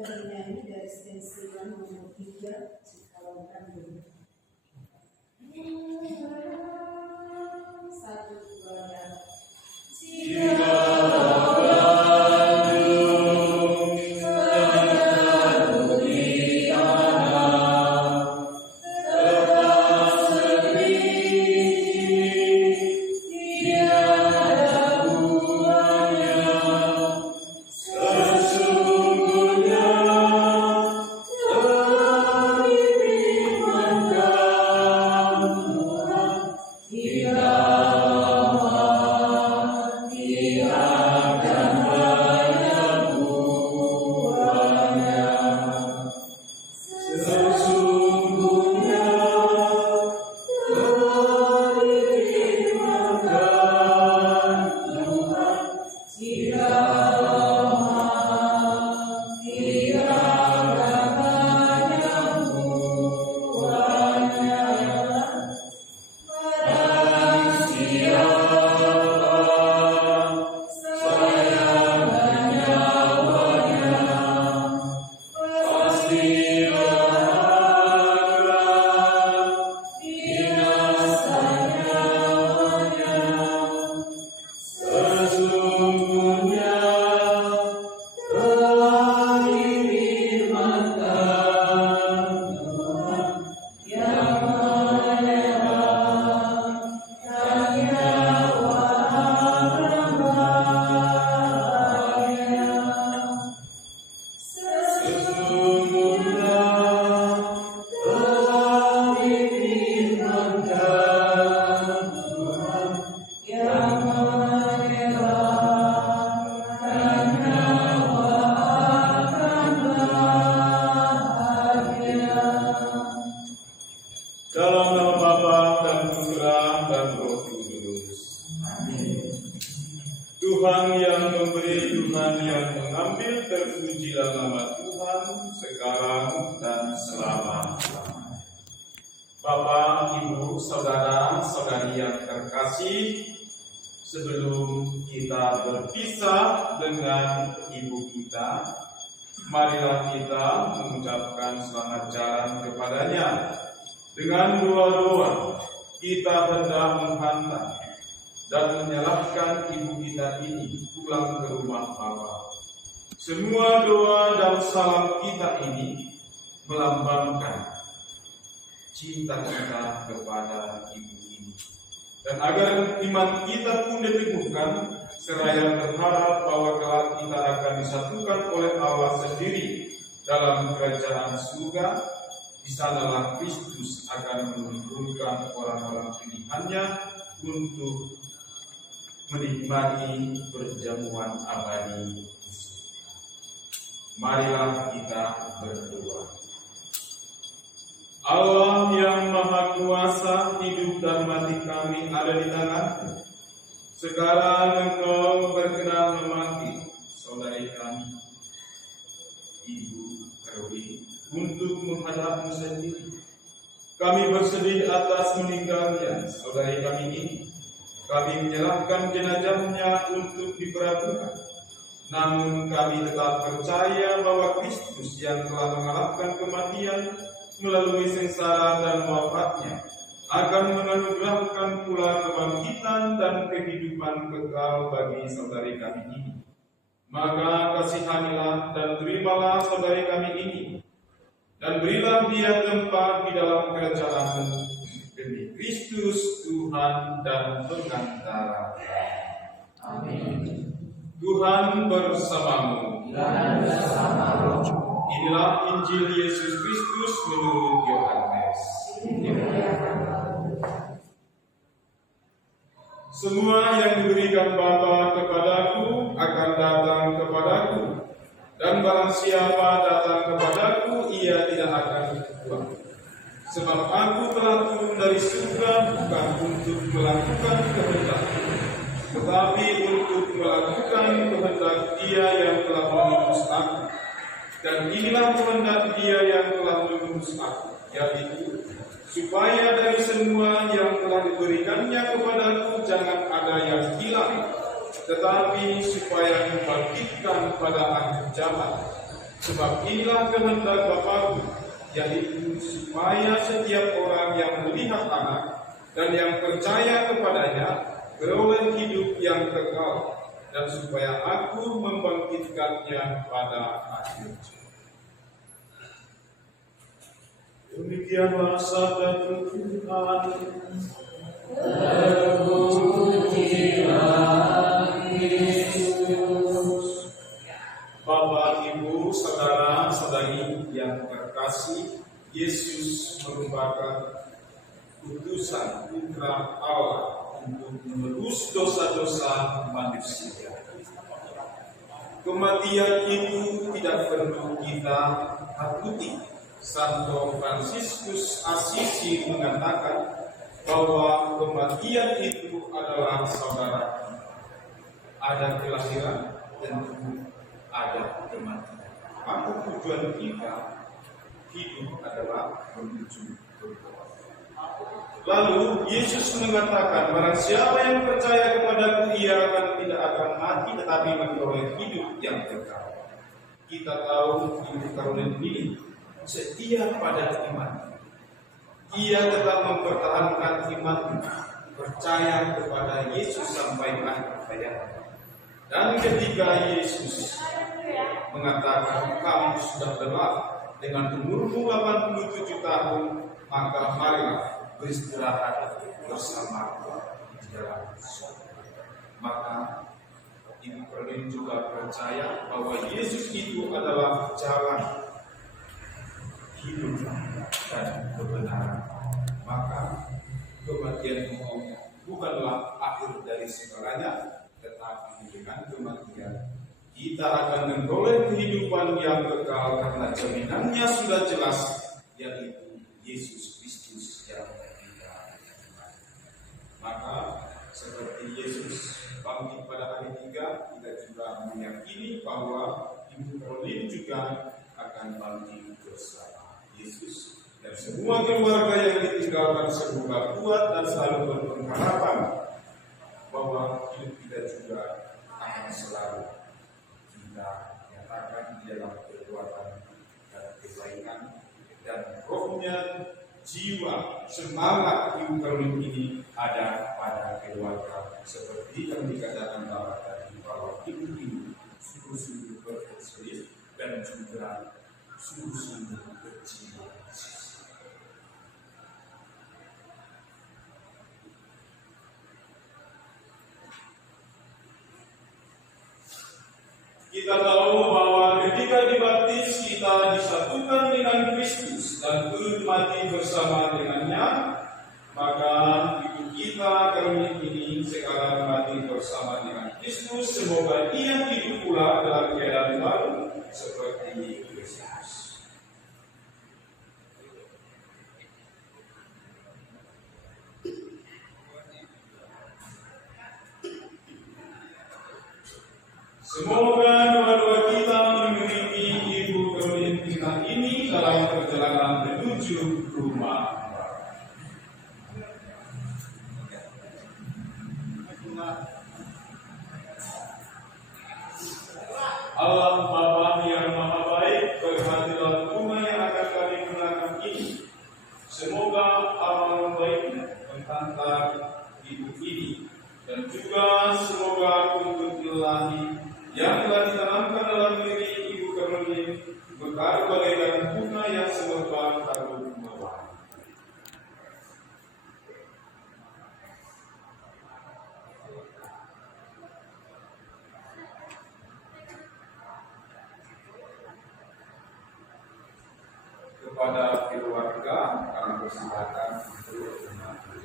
bernyanyi dari stensilan nomor 3 Cikalong Bandung. 1, 2, dan dalam nama Bapa dan Putra dan Roh Kudus. Amin. Tuhan yang memberi, Tuhan yang mengambil, terpujilah nama Tuhan sekarang dan selama-lamanya. Bapak, Ibu, Saudara, Saudari yang terkasih, sebelum kita berpisah dengan Ibu kita, marilah kita mengucapkan selamat jalan kepadanya. Dengan doa-doa, kita hendak menghantar dan menyerahkan ibu kita ini pulang ke rumah Bapa. Semua doa dan salam kita ini melambangkan cinta kita kepada ibu ini. Dan agar iman kita pun diteguhkan, seraya berharap bahwa kelak kita akan disatukan oleh Allah sendiri dalam kerajaan surga. Di sanalah Kristus akan mengumpulkan orang-orang pilihannya untuk menikmati perjamuan abadi. Marilah kita berdoa. Allah yang Maha Kuasa, hidup dan mati kami ada di tangan-Mu. Sekarang Engkau berkenan memanggil saudari kami, Ibu Erwin, untuk menghadap-Mu sendiri. Kami bersedih atas meninggalnya saudari kami ini. Kami menyerahkan jenazahnya untuk diperhatikan. Namun kami tetap percaya bahwa Kristus yang telah mengalahkan kematian melalui sengsara dan wafatnya akan menganugerahkan pula kebangkitan dan kehidupan kekal bagi saudari kami ini. Maka kasihanilah dan terimalah saudari kami ini, dan berilah dia tempat di dalam kerajaan-Mu demi Kristus Tuhan dan pengantara. Amin. Tuhan bersamamu. Dan bersamamu. Inilah Injil Yesus Kristus menurut Yohanes. Semua yang diberikan Bapa kepadaku akan datang kepadaku, dan barang siapa datang kepadaku, ia tidak akan keluar. Sebab aku telah turun dari surga bukan untuk melakukan kehendakku, tetapi untuk melakukan kehendak Dia yang telah mengutus aku. Dan inilah kehendak Dia yang telah mengutus aku, yaitu supaya dari semua yang telah diberikannya kepadaku jangan ada yang hilang, tetapi supaya membangkitkan pada akhir zaman. Sebab inilah kehendak Bapa-Ku, yaitu supaya setiap orang yang melihat Anak dan yang percaya kepadanya beroleh hidup yang kekal, dan supaya Aku membangkitkannya pada akhir zaman. Demikianlah sabda Tuhan. Bapak, Ibu, saudara-saudari yang terkasih, Yesus merupakan utusan Putra Allah untuk menebus dosa-dosa manusia. Kematian itu tidak perlu kita takuti. Santo Fransiskus Asisi mengatakan bahwa kematian itu adalah saudara kita. Ada kelahiran, tentu ada kematian. Maka tujuan kita hidup adalah menuju surga. Lalu Yesus mengatakan, barang siapa yang percaya kepadaku, ia tidak akan mati tetapi memperoleh hidup yang kekal. Kita tahu Ibu Karolin ini setia pada iman. Ia tetap mempertahankan iman, percaya kepada Yesus sampai akhir hayat. Dan ketika Yesus mengatakan, kamu sudah lelah dengan umurmu 87 tahun, maka marilah beristirahat bersama di dalam surga. Maka Ibu Karolin juga percaya bahwa Yesus itu adalah jalan, hidup, dan kebenaran. Maka kematian itu bukanlah akhir dari segalanya, tetapi dengan kematian kita akan memperoleh kehidupan yang kekal, karena jaminannya sudah jelas, yaitu Yesus Kristus yang kita iman. Maka seperti Yesus bangkit pada hari 3, kita juga meyakini bahwa Ibu Karolin juga akan bangkit bersama Yesus, dan semua keluarga yang ditinggalkan semoga kuat dan selalu berpengharapan bahwa hidup kita juga akan selalu kita nyatakan di dalam perbuatan dan kebaikan, dan rohnya, jiwa, semangat Ibu Karolin ini ada pada keluarga, seperti yang dikatakan Bapak tadi, bahwa ibu ini sungguh-sungguh berekspresi dan juga sungguh-sungguh berjiwa. Kita tahu bahwa ketika dibaptis kita disatukan dengan Kristus dan turut mati bersama dengannya. Maka ibu kita Karolin ini sekarang mati bersama dengan Kristus. Semoga ia hidup pula dalam keadaan baru seperti Kristus. Semoga doa-doa kita memiliki Ibu Karolin kita ini dalam perjalanan menuju rumah. Allah Bapa yang Maha Baik, berkatilah rumah yang akan kami gunakan ini. Semoga amal baiknya menghantar ibu ini, dan juga semoga kumpul ilahi yang telah ditanamkan dalam diri Ibu Karolin mekar bagaikan bunga yang semerbak harum mewangi. Kepada keluarga kami persilakan untuk mengambil.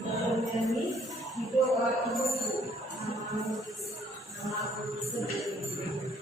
Menyanyi di doa ibuku, namaku disebut.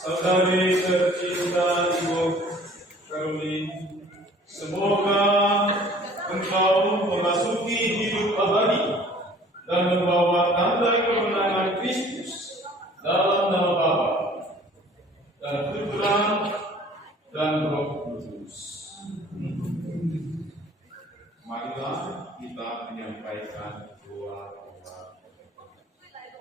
Saudari tercinta Ibu Karoli, semoga engkau memasuki hidup abadi dan membawa tanda kemenangan Kristus dalam nama Bapa dan Putra dan Roh Kudus. Marilah kita menyampaikan doa.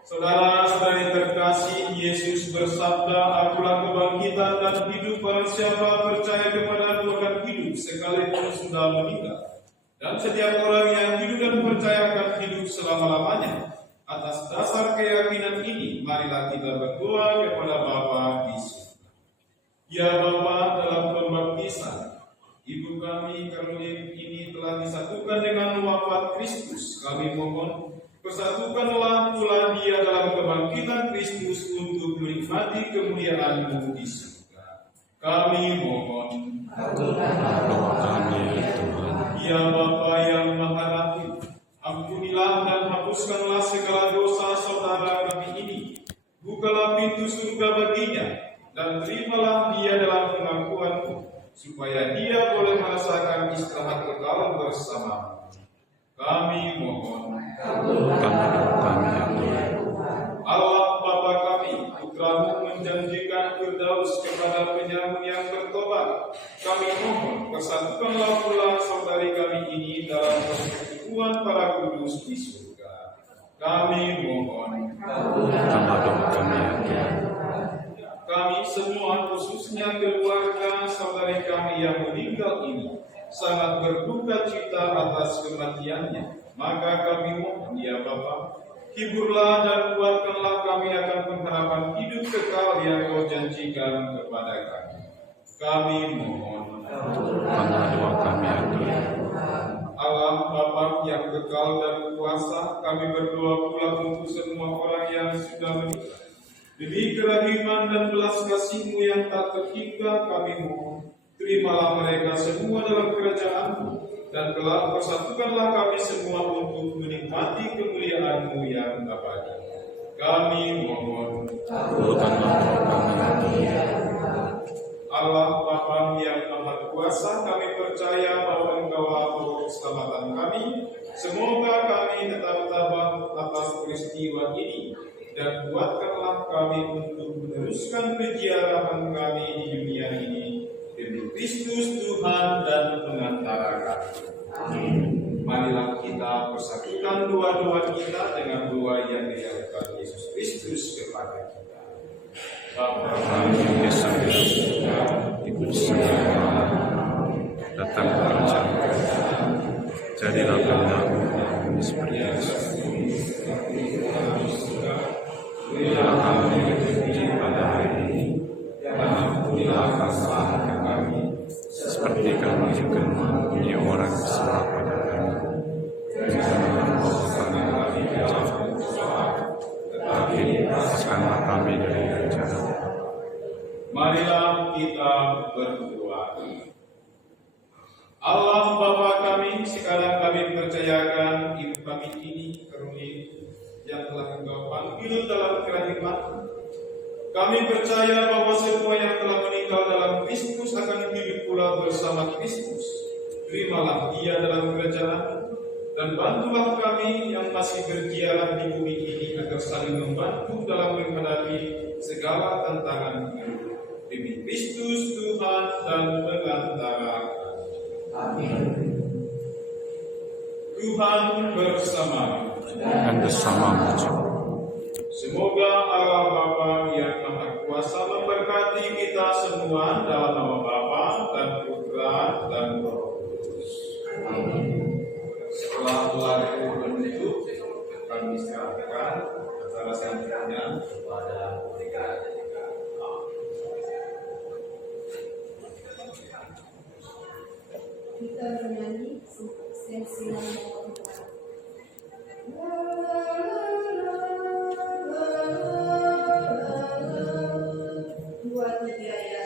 Saudara-saudari terkasih, Yesus bersabda, "Akulah kebangkitan dan hidup, barang siapa percaya kepada Aku akan hidup sekalipun sudah meninggal. Dan setiap orang yang hidup dan percaya akan hidup selama-lamanya." Atas dasar keyakinan ini, marilah kita berdoa kepada Bapa di surga. Ya Bapa, dalam pembaptisan Ibu kami Karolin ini telah disatukan dengan wafat Kristus. Kami mohon, persatukanlah pula dia dalam kebangkitan Kristus untuk menikmati kemuliaan-Mu di surga. Kami mohon, Ya Bapa yang Maha Rahim, ampunilah dan hapuskanlah segala dosa saudara kami ini. Bukalah pintu surga baginya dan terimalah dia dalam pengakuan-Mu, supaya dia boleh merasakan istirahat kekal bersama. Kami mohon, Allah Bapa kami, Putra-Mu menjanjikan Firdaus kepada penyamun yang bertobat. Kami mohon, persatukanlah pula saudari kami ini dalam persekutuan para kudus di surga. Kami mohon, kami semua, khususnya keluarga saudari kami yang meninggal ini, sangat berduka cita atas kematiannya. Maka kami mohon, Ya Bapa, hiburlah dan kuatkanlah kami akan pengharapan hidup kekal yang Kau janjikan kepada kami. Kami mohon, Allah Bapa yang kekal dan kuasa, kami berdoa pula untuk semua orang yang sudah meninggal. Demi kerahiman dan belas kasih-Mu yang tak terhingga, kami mohon, terimalah mereka semua dalam kerajaan-Mu, dan kelak persatukanlah kami semua untuk menikmati kemuliaan-Mu yang abadi. Kami mohon, Allah Bapa yang Maha Kuasa, kami percaya bahwa Engkaulah keselamatan kami. Semoga kami tetap tabah atas peristiwa ini, dan kuatkanlah kami untuk meneruskan keziarahan kami di dunia ini demi Kristus Tuhan dan pengantara kami. Marilah kita persatukan doa-doa kita dengan doa yang diajarkan Yesus Kristus kepada kita. Bapa kami yang di surga, dikuduskanlah namamu, datanglah kerajaan-Mu, jadilah kehendak-Mu seperti di surga. Berilah kami rezeki pada hari ini, dan ampunilah kesalahan kami, seperti kami juga mengampuni orang yang bersalah pada kami. Dan janganlah kami lagi ke jalan, Marilah kita berdoa. Allah Bapa kami, sekarang kami percayakan hidup kami ini karuni yang telah Engkau panggil dalam kerajaan. Kami percaya bahwa semua yang telah meninggal dalam Kristus akan hidup pula bersama Kristus. Terimalah Dia dalam kerajaan dan bantulah kami yang masih berjalan di bumi ini agar saling membantu dalam menghadapi segala tantangan hidup. Demi Kristus Tuhan dan pengantara. Amin. Tuhan bersama Dan bersamamu juga. Semoga Allah Bapa yang Maha Kuasa memberkati kita semua dalam nama Bapa dan Putra dan Roh Kudus. Amin. Setelah lagu menutup, kami serahkan acara selanjutnya kepada Kita bernyanyi sesi yang dua tiga ya.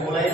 Mulai